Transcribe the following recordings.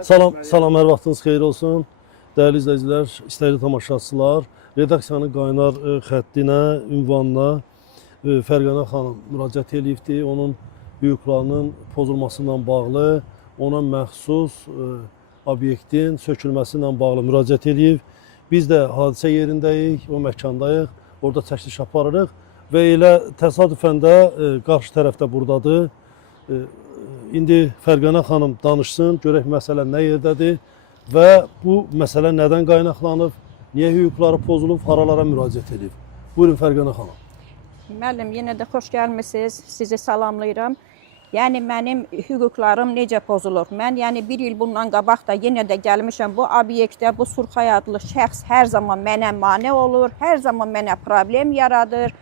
Salam, hər vaxtınız xeyir olsun. Dəyərli izləyicilər, istəkli tamaşaçılar, redaksiyanın qaynar xəttinə, ünvanına Fərqənə xanım müraciət edibdir. Onun hüquqlarının pozulmasından bağlı, ona məxsus obyektin sökülməsi ilə bağlı müraciət edib. Biz də hadisə yerindəyik, o məkandayıq, orada çəkiliş aparırıq və elə təsadüfən də qarşı tərəfdə buradadır. İndi Fərqənə xanım danışsın, görək məsələ nə yerdədir və bu məsələ nədən qaynaqlanıb, niyə hüquqları pozulub, haralara müraciət edib. Buyurun Fərqənə xanım. Müəllim, yenə də xoş gəlmisiniz, sizi salamlayıram. Yəni, mənim hüquqlarım necə pozulur? Mən bir il bundan qabaq da yenə də gəlmişəm bu obyektə, bu Surxay adlı şəxs hər zaman mənə mane olur, hər zaman mənə problem yaradır.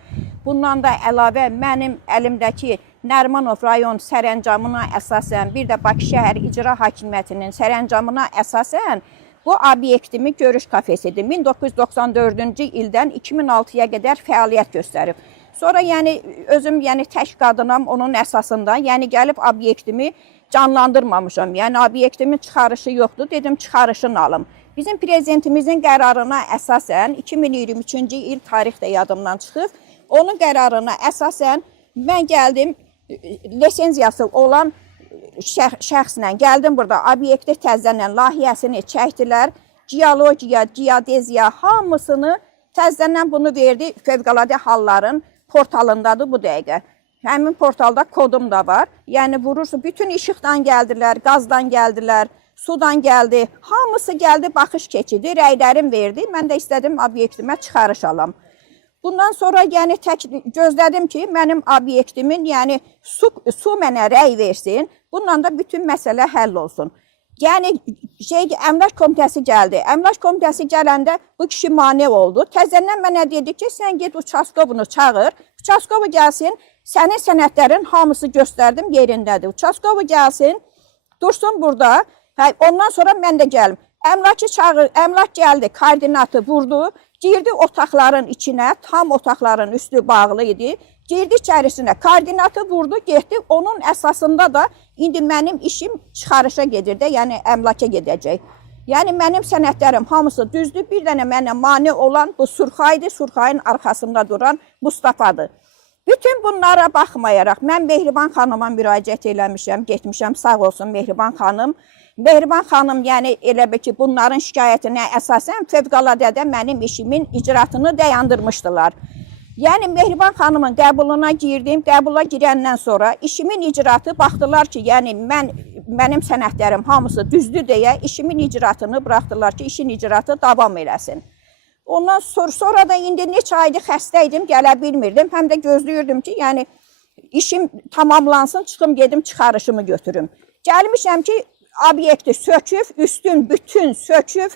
Bundan da əlavə mənim əlimdəki Nərimanov rayon sərəncamına əsasən, bir də Bakı şəhər icra hakimiyyətinin sərəncamına əsasən bu obyektimi görüş kafesidir. 1994-cü ildən 2006-ya qədər fəaliyyət göstərib. Sonra özüm tək qadınam onun əsasında, gəlib obyektimi canlandırmamışam. Obyektimin çıxarışı yoxdur, dedim çıxarışını alım. Bizim prezidentimizin qərarına əsasən 2023-cü il tarix də yadımdan çıxıb. Onun qərarına əsasən mən gəldim, lisenziyası olan şəxslə gəldim burada, obyekti təzədən layihəsini çəkdilər, geologiya, geodeziya hamısını təzədən bunu verdi Fövqəladə Halların portalındadır bu dəqiqə. Həmin portalda kodum da var. Vurursa, bütün işıqdan gəldilər, qazdan gəldilər, sudan gəldi, hamısı gəldi, baxış keçidi, rəylərim verdi. Mən də istədim obyektimə çıxarış alam. Bundan sonra tək gözlədim ki, mənim obyektimin, su mənə rəy versin, bundan da bütün məsələ həll olsun. Əmlak komitəsi gəldi. Əmlak komitəsi gələndə bu kişi mane oldu. Təzədən mənə dedi ki, sən get uçaskovunu çağır, uçaskovu gəlsin, sənin sənədlərin hamısı göstərdim yerindədir. Uçaskovu gəlsin, dursun burada, ondan sonra mən də gəlim. Əmlakı çağır, əmlak gəldi, koordinatı vurdu, girdi otaqların içinə, tam otaqların üstü bağlı idi. Girdi içərisinə, koordinatı vurdu, getdi. Onun əsasında da indi mənim işim çıxarışa gedir də, əmlaka gedəcək. Mənim sənədlərim hamısı düzdür. Bir dənə mənə mane olan bu Surxaydır, Surxayın arxasında duran Mustafadır. Bütün bunlara baxmayaraq, mən Mehriban xanıma müraciət eləmişəm, getmişəm, sağ olsun Mehriban xanım. Mehriban xanım, elə bir ki, bunların şikayətinə əsasən Fövqələdədə mənim işimin icraatını dayandırmışdılar. Mehriban xanımın qəbuluna girdim, qəbula girəndən sonra işimin icraatı baxdılar ki, mənim sənədlərim hamısı düzdür deyə işimin icraatını buraxdılar ki, işin icraatı davam eləsin. Ondan sonra da indi neçə aydır xəstəydim, gələ bilmirdim. Həm də gözləyirdim ki, işim tamamlansın, çıxım gedim, çıxarışımı götürüm. Gəlmişəm ki, obyekti söküb, üstün bütün söküb,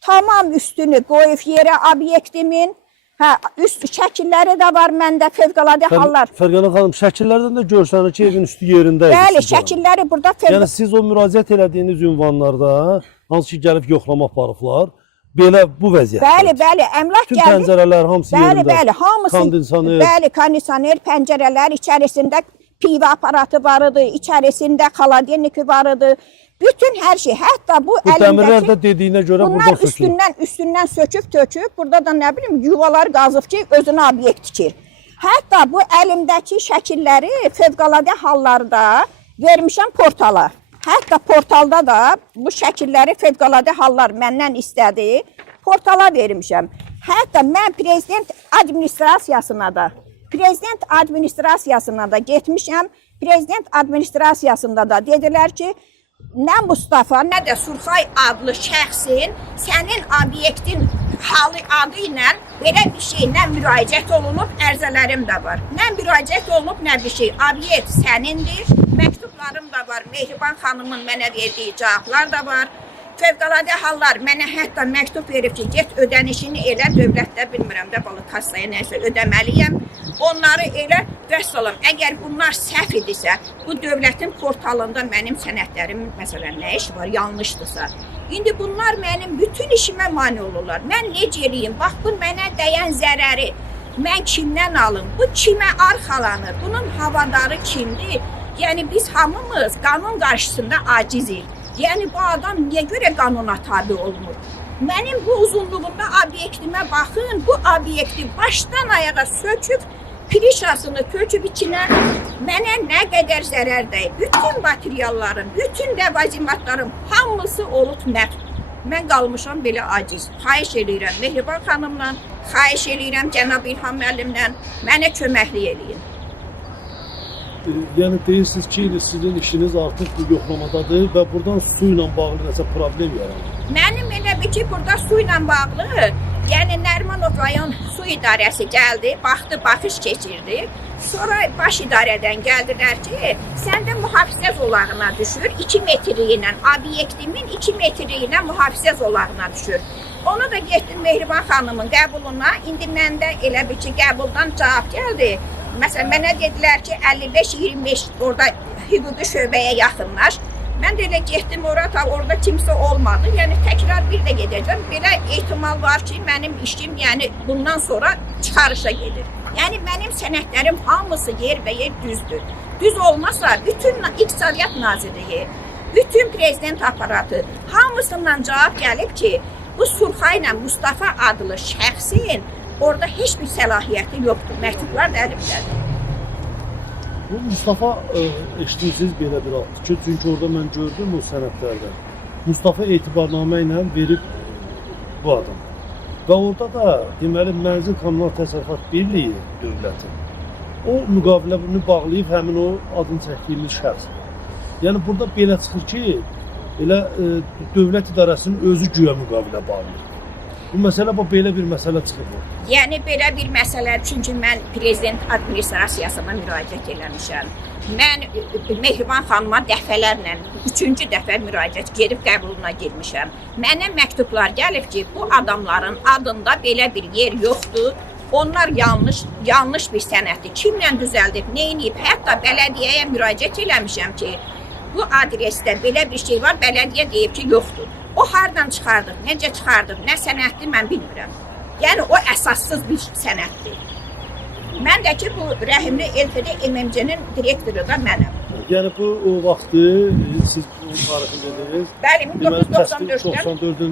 tamam üstünü qoyub yerə obyektimin. Üst şəkilləri də var məndə, Fövqəladə Hallar. Fərqənə xanım, şəkillərdən də görsənir ki, evin üstü yerindəydi. Bəli, şəkilləri burada. Siz o müraciət elədiyiniz ünvanlarda, hansı ki, gəlib yoxlama aparıblar, belə bu vəziyyətdə. Bəli, əmlak gəldi. Bütün pəncərələr hamısı yerində. Bəli, hamısı. Kondisioner. Bəli, kondisioner, pəncərələr, içərisində pivə aparatı var idi, içərisində xaladeniki var idi. Bütün hər şey, hətta bu əlimdəki... Bu dəmirlər də dediyinə görə burada sökülür. Bunlar üstündən söküb, töküb, burada da nə bilim, yuvalar qazıb ki, özünə obyekt tikir. Hətta bu əlimdəki şəkilləri Fövqəladə Hallarda vermişəm portala. Hətta portalda da bu şəkilləri Fövqəladə Hallar məndən istədi, portala vermişəm. Hətta mən prezident administrasiyasına da getmişəm. Prezident administrasiyasında da dedilər ki, nə Mustafa, nə də Surxay adlı şəxsin sənin obyektin halı adı ilə belə bir şeylə müraciət olunub, ərzələrim də var. Nə müraciət olunub, nə bir şey. Obyekt sənindir, məktublarım da var, Mehriban xanımın mənə verdiyi cavablar da var. Fövqəladə Hallar mənə hətta məktub verib ki, get ödənişini elə, dövlətdə bilmirəm də, balı kassaya nəsə ödəməliyəm. Onları elə vəssalam. Əgər bunlar səhv idisə, bu dövlətin portalında mənim sənədlərim, məsələn, nə iş var, yanlışdırsa. İndi bunlar mənim bütün işimə mane olurlar. Mən necə eləyim? Bax, bu mənə dəyən zərəri mən kimdən alım? Bu kimə arxalanır? Bunun havadarı kimdir? Biz hamımız qanun qarşısında acizik. Yəni bu adam niyə görə qanuna tabe olmur? Mənim bu uzunluğumda obyektimə baxın, bu obyekti başdan ayağa söküb, pirişasını töküb içinə mənə nə qədər zərər dəyib. Bütün materiallarım, bütün ləvazimatlarım hamısı olub məhv. Mən qalmışam belə aciz. Xahiş edirəm Mehriban xanımla, xahiş edirəm cənab İlham müəllimlə mənə köməklik eləyin. Yəni deyirsiniz ki, sizin işiniz artıq bu yoxlamadadır və buradan su ilə bağlı nəsə problem yaranır. Mənim elə bir ki, burada su ilə bağlı, yəni Nərimanov rayon su idarəsi gəldi, baxdı, baxış keçirdi. Sonra baş idarədən gəldilər ki, səndə mühafizə zolağına düşür, 2 metrliyinə, obyektimin 2 metrliyinə mühafizə zolağına düşür. Onu da getdim Mehriban xanımın qəbuluna, indi məndə elə bir ki, qəbuldan cavab gəldi. Məsələn, mənə dedilər ki, 55-25 orada hüquqi şöbəyə yaxınlaş. Mən də elə getdim orada kimsə olmadı. Yəni təkrar bir də gedəcəm. Belə ehtimal var ki, mənim işim yəni bundan sonra çıxarışa gedir. Yəni mənim sənədlərim hamısı yerbəyer düzdür. Düz olmasa bütün İqtisadiyyat Nazirliyi, bütün prezident aparatı hamısından cavab gəlib ki, bu Surxay ilə Mustafa adlı şəxsin orada heç bir səlahiyyəti yoxdur. Məktublar da əlimdədir. Bu Mustafa eşitmişsiniz belə bir addır ki, çünki orada mən gördüm o sənədlərdə. Mustafa etibarnamə ilə verib bu adam. Və orada da deməli Mənzil Kommunal Təsərrüfat Birliyi dövləti o müqaviləni bağlayıb həmin o adını çəkdiyimiz şəxs. Yəni burada belə çıxır ki, elə dövlət idarəsinin özü güya müqavilə bağlayır. Bu məsələ belə bir məsələ çıxır bu. Yəni belə bir məsələ, çünki mən prezident administrasiyasına müraciət eləmişəm. Mən Mehriban xanıma dəfələrlə 3-cü dəfə müraciət gedib qəbuluna girmişəm. Mənə məktublar gəlib ki, bu adamların adında belə bir yer yoxdur. Onlar yanlış bir sənəddir. Kimlə düzəldib, nə edib? Hətta bələdiyyəyə müraciət eləmişəm ki, bu adresdə belə bir şey var, bələdiyyə deyib ki, yoxdur. O hardan çıxardıq, necə çıxardıq, nə sənəddir mən bilmirəm. Yəni o əsassız bir sənəddir. Mən də ki, bu Rəhimli LTD MMC-nin direktoru da mənəm. Yəni bu o vaxtı siz tarixini dediniz. Bəli, 1994-dən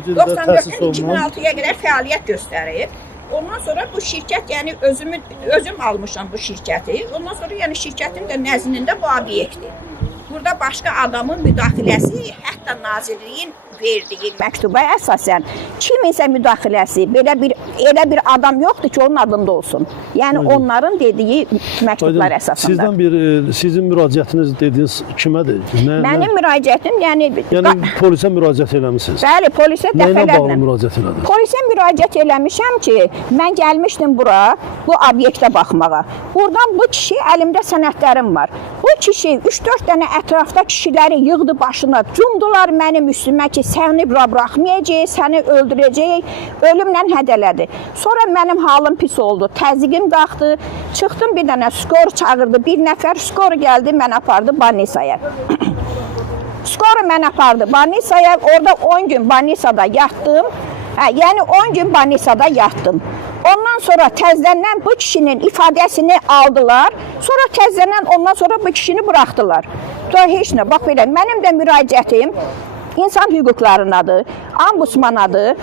2006-ya qədər fəaliyyət göstərib. Ondan sonra bu şirkət, yəni özüm almışam bu şirkəti. Ondan sonra yəni şirkətin də nəzdində bu obyektdir. Burada başqa adamın müdaxiləsi, hətta nazirliyin verdiyi məktuba əsasən kiminsə müdaxiləsi, elə bir adam yoxdur ki, onun adında olsun. Yəni onların dediyi məktublar əsasında. Sizin müraciətiniz dediniz kimədir? Mənim müraciətim, yəni polisə müraciət eləmisiniz. Bəli, polisə dəfələrlə. Nə ilə bağlı müraciət elədiniz? Polisə müraciət eləmişəm ki, mən gəlmişdim bura, bu obyektə baxmağa. Buradan bu kişi, əlimdə sənədlərim var. Bu kişi 3-4 dənə ətrafda kişiləri yığdı başına, cumdular mənim üstümə ki, səni buraxmayacaq, səni öldürəcək, ölümlə hədələdi. Sonra mənim halım pis oldu, təzyiqim qalxdı, çıxdım bir dənə skor çağırdı, bir nəfər skor gəldi, mən apardı Banisaya. Skoru mən apardı Banisaya, orada 10 gün Banisada yatdım, yəni 10 gün Banisada yatdım. Ondan sonra təzədən bu kişinin ifadəsini aldılar, sonra təzədən ondan sonra bu kişini buraxdılar. Sonra heç nə, bax belə, mənim də müraciətim İnsan hüquqlarınadır, ombudsmanadır.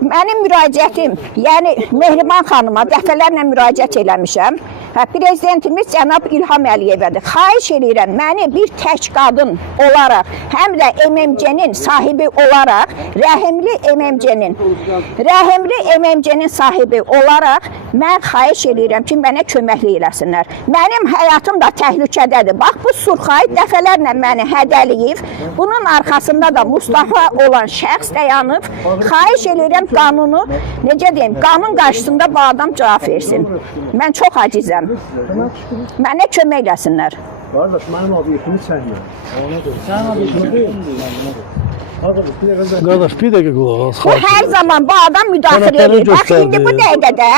Mənim müraciətim, yəni Mehriban xanıma dəfələrlə müraciət eləmişəm. Prezidentimiz cənab İlham Əliyevədir. Xahiş edirəm, məni bir tək qadın olaraq, həm də MMC-nin sahibi olaraq, Rəhimli MMC-nin sahibi olaraq, mən xahiş edirəm ki, mənə köməklik eləsinlər. Mənim həyatım da təhlükədədir. Bax, bu Surxay dəfələrlə məni hədəliyib. Bunun arxasında da Mustafa olan şəxs dayanıb. Xahiş edirəm qanunu, necə deyim, qanun qarşısında bu adam cavab versin. Mən çox acizəm. Mənə kömək eləsinlər. Qardaş, mənim obyektimi çəkmir. Ona görə. Sənin obyektin deyil. Qardaş, bir dəqiqə qulaq as. Bu hər zaman bu adam müdaxilə edir. Bax, indi bu dəqiqədə,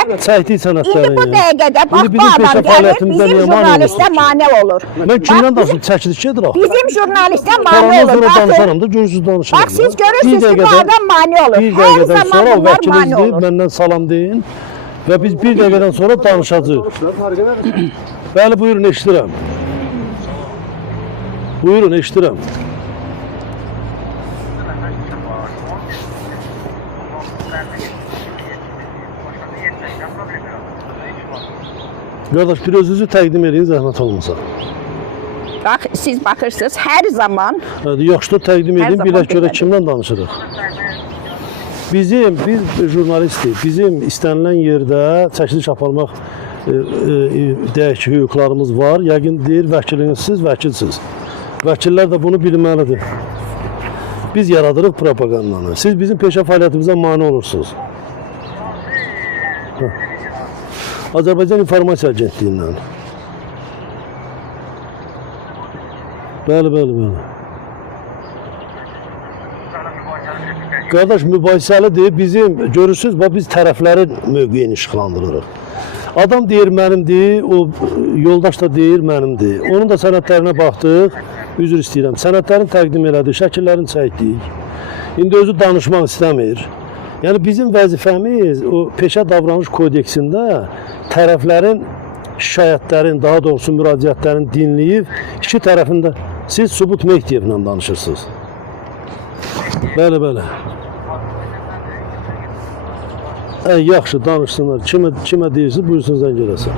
indi bu dəqiqədə, bax, bu adam gəlir, bizim jurnalistə mane olur. Mən kimdən danışım, çəkiliş gedir axı. Bizim jurnalistə mane olur. Danışaram da, görürsünüz danışaram. Bax, siz görürsünüz ki, bu adam mane olur. Bir Hər dəqiqədən zaman sonra bunlar mane vəkilinizdir, olur. məndən salam deyin. Və biz bir dəqiqədən sonra danışacağıq. Bəli, buyurun, eşidirəm. Buyurun, eşidirəm. Qardaş, bir özünüzü təqdim edin, zəhmət olmasa. Bax, siz baxırsınız, hər zaman Hadi, yaxşı da təqdim Hər edin, zaman bilək görə belədir. kimdən danışırıq. Biz jurnalistik, bizim istənilən yerdə çəkiliş aparmaq deyək ki, hüquqlarımız var. Yəqin deyir, vəkiliniz siz, vəkilsiz. Vəkillər də bunu bilməlidir. Biz yaradırıq propagandanı. Siz bizim peşə fəaliyyətimizə mane olursunuz. Azərbaycan İnformasiya Agentliyindən. Bəli, bəli, bəli. Qardaş, mübahisəlidir. Bizim, görürsünüz, biz tərəflərin mövqeyini işıqlandırırıq. Adam deyir mənimdir, o yoldaş da deyir mənimdir. Onun da sənədlərinə baxdıq, üzr istəyirəm. Sənədlərini təqdim elədik, şəkillərini çəkdik. İndi özü danışmaq istəmir. Yəni bizim vəzifəmiz o peşə davranış kodeksində tərəflərin şikayətlərin, daha doğrusu müraciətlərini dinləyib iki tərəfində siz Subut Mehdiyevlə danışırsınız. Bəli, bəli. Yaxşı, danışsınlar. Kimə deyirsiniz, buyursun zəng eləsin.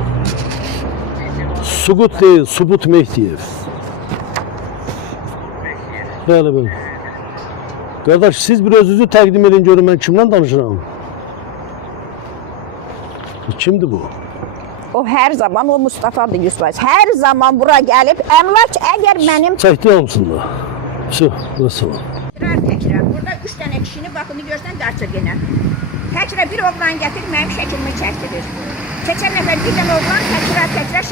Sugut deyil, Subut Mehdiyev. Bəli, bəli. Qardaş, siz bir özünüzü təqdim edin, görün mən kimlə danışıram? Kimdir bu? o hər zaman o Mustafadır 100%. Hər zaman bura gəlib əmlak əgər mənim Çəkdi hamısında. Nasıl? təkrar. Burada 3 dənə kişini baxını görsən darçıq yenə. Təkrar bir oğlan gətir mənim şəklimi çəkdirir. Keçən nəfər bir dənə oğlan təkrar